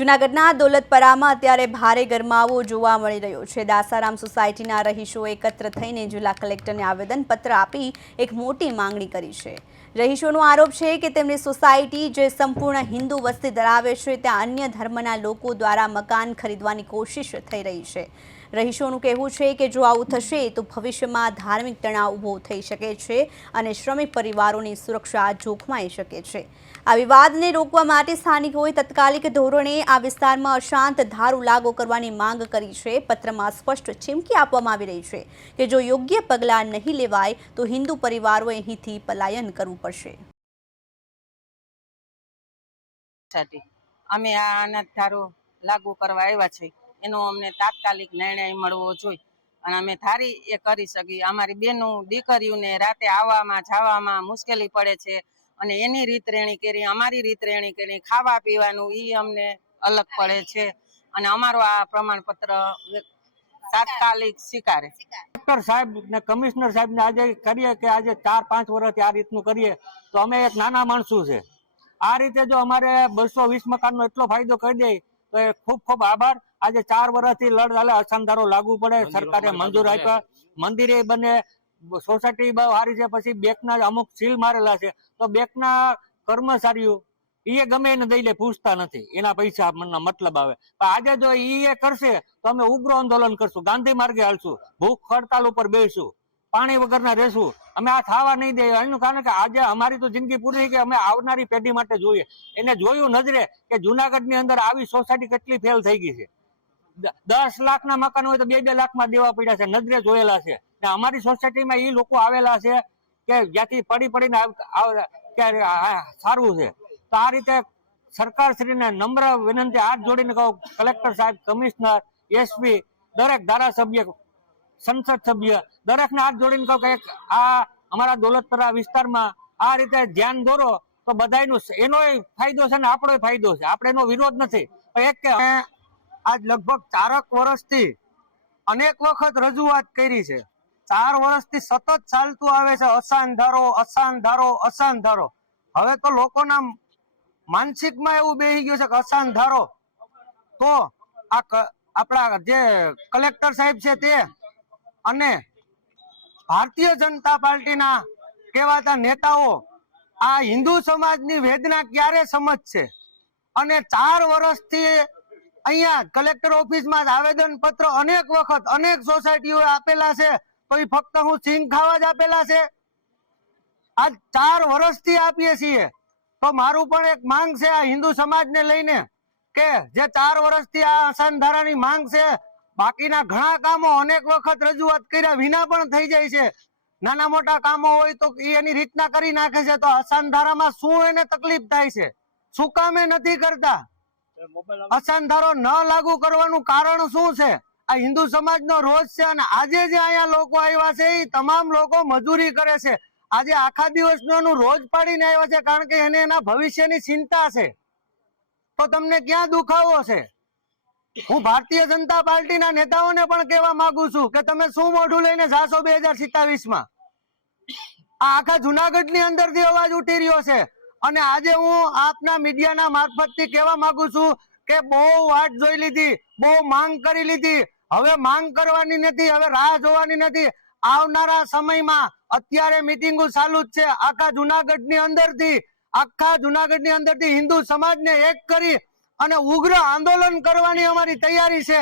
જૂનાગઢના દોલતપરામાં અત્યારે ભારે ગરમાવો જોવા મળી રહ્યો છે। દાસારામ સોસાયટીના રહીશો એકત્ર થઈને જિલ્લા કલેક્ટરને આવેદનપત્ર આપી એક મોટી માંગણી કરી છે। રહીશોનો આરોપ છે કે તેમની સોસાયટી જે સંપૂર્ણ હિન્દુ વસ્તી ધરાવે છે ત્યાં અન્ય ધર્મના લોકો દ્વારા મકાન ખરીદવાની કોશિશ થઈ રહી છે। રહીશોનું કહેવું છે કે જો આવું થશે તો ભવિષ્યમાં ધાર્મિક તણાવ ઊભો થઈ શકે છે અને શ્રમિક પરિવારોની સુરક્ષા જોખમાઈ શકે છે। આ વિવાદને રોકવા માટે સ્થાનિકોએ તત્કાલિક ધોરણે આ વિસ્તારમાં અશાંત ધારો લાગુ કરવાની માંગ કરી છે। પત્રમાં સ્પષ્ટ ચીમકી આપવામાં આવી રહી છે કે જો યોગ્ય પગલાં નહીં લેવાય તો હિન્દુ પરિવારોએ અહીંથી પલાયન કરવું પડશે। અમે આ અનાથ ધારો લાગુ કરવા આવ્યા છે એનો અમને તાત્કાલિક નિર્ણય મળવો જોઈએ અને અમે ધારી એ કરી શકીએ। અમારી બેનો દીકરીઓને રાતે આવવામાં જવામાં મુશ્કેલી પડે છે અને એની રીત રેણી કરી અમારી રીત રેણી કરી ખાવા પીવાનું એ અમને અલગ પડે છે અને અમારો આ પ્રમાણપત્ર તાત્કાલિક સ્વીકારે। કલેક્ટર સાહેબ ને કમિશનર સાહેબ ને આજે કરીએ કે આજે 4-5 વર્ષથી આ રીતનું કરીએ તો અમે એક નાના માણસો છે। આ રીતે જો અમારે 220 મકાનનો એટલો ફાયદો કરી દે તો એ ખૂબ ખૂબ આભાર। આજે 4 વર્ષથી લડ હાલે અસાનધારો લાગુ પડે સરકારે મંજૂર આપ્યા મંદિરે બને સોસાયટી બહુ સારી છે। પછી બેંકના અમુક સીલ મારેલા છે તો બેંકના કર્મચારીઓ એ ગમે એને દઈ લે પૂછતા નથી એના પૈસા મતલબ આવે। પણ આજે જો એ કરશે તો અમે ઉગ્ર આંદોલન કરશું ગાંધી માર્ગે હાલશું ભૂખ હડતાલ ઉપર બેસશું પાણી વગરના રહેશું અમે આ થવા નહીં દઈએ। એનું કારણ કે આજે અમારી તો જિંદગી પૂરી થઈ ગઈ અમે આવનારી પેઢી માટે જોઈએ એને જોયું નજરે કે જુનાગઢની અંદર આવી સોસાયટી કેટલી ફેલ થઈ ગઈ છે। 10 લાખના મકાન હોય તો 2-2 લાખમાં દેવા પડ્યા છે નજરે જોયેલા છે ને અમારી સોસાયટીમાં એ લોકો આવેલા છે કે જ્યાંથી પડીને સારું છે। તો આ રીતે સરકારશ્રીને નમ્ર વિનંતી હાથ જોડીને કહું કલેક્ટર સાહેબ કમિશનર એસપી દરેક ધારાસભ્ય સંસદ સભ્ય દરેકને હાથ જોડીને કહું કે આ અમારા દોલતપરા વિસ્તારમાં આ રીતે ધ્યાન દોરો તો બધાયનો એનો ફાયદો છે ને આપણો ફાયદો છે આપણે એનો વિરોધ નથી। એક કે આજ લગભગ 4 વર્ષથી અનેક વખત રજૂઆત કરી છે 4 વર્ષથી સતત ચાલતું આવે છે અસાન ધારો। હવે તો લોકોના માનસિકમાં એવું બેસી ગયું છે કે અસાન ધારો તો આ આપણા જે કલેક્ટર સાહેબ છે તે અને ભારતીય જનતા પાર્ટીના કહેવાતા નેતાઓ આ હિન્દુ સમાજની વેદના ક્યારે સમજશે અને 4 વર્ષથી અહીંયા કલેક્ટર ઓફિસમાં આવેદન પત્ર અનેક વખત અનેક સોસાયટીઓ આપેલા છે તો એ ફક્ત હું સિંગ ખાવા જ આપેલા છે। આજ 4 વર્ષથી આપીએ છીએ તો મારું પણ એક માંગ છે આ હિન્દુ સમાજને લઈને કે જે 4 વર્ષથી આ અસાનધારાની માંગ છે બાકીના ઘણા કામો અનેક વખત રજૂઆત કર્યા વિના પણ થઈ જાય છે। નાના મોટા કામો હોય તો એની રીતના કરી નાખે છે તો અસાનધારામાં શું એને તકલીફ થાય છે શું કામે નથી કરતા અસાનધારો ન લાગુ કરવાનું કારણ શું છે આ હિન્દુ સમાજનો રોજ છે અને આજે જે અહીંયા લોકો આવ્યા છે એ તમામ લોકો મજૂરી કરે છે આજે આખા દિવસનું રોજ પાડીને આવ્યા છે કારણ કે એને એના ભવિષ્યની ચિંતા છે। તો તમને ક્યાં દુખાવો છે? હું ભારતીય જનતા પાર્ટીના નેતાઓને પણ કહેવા માંગુ છું કે તમે શું મોઢું લઈને જાશો 2027માં? આ આખા જુનાગઢની અંદરથી અવાજ ઉઠી રહ્યો છે અને આજે હું આપના મીડિયાના મારફતથી કહેવા માંગુ છું કે બહુ વાટ જોઈ લીધી બહુ માંગ કરી લીધી હવે માંગ કરવાની નથી હવે રાહ જોવાની નથી। આવનારા સમયમાં અત્યારે મીટિંગો ચાલુ જ છે આખા જુનાગઢની અંદરથી હિન્દુ સમાજને એક કરી અને ઉગ્ર આંદોલન કરવાની અમારી તૈયારી છે।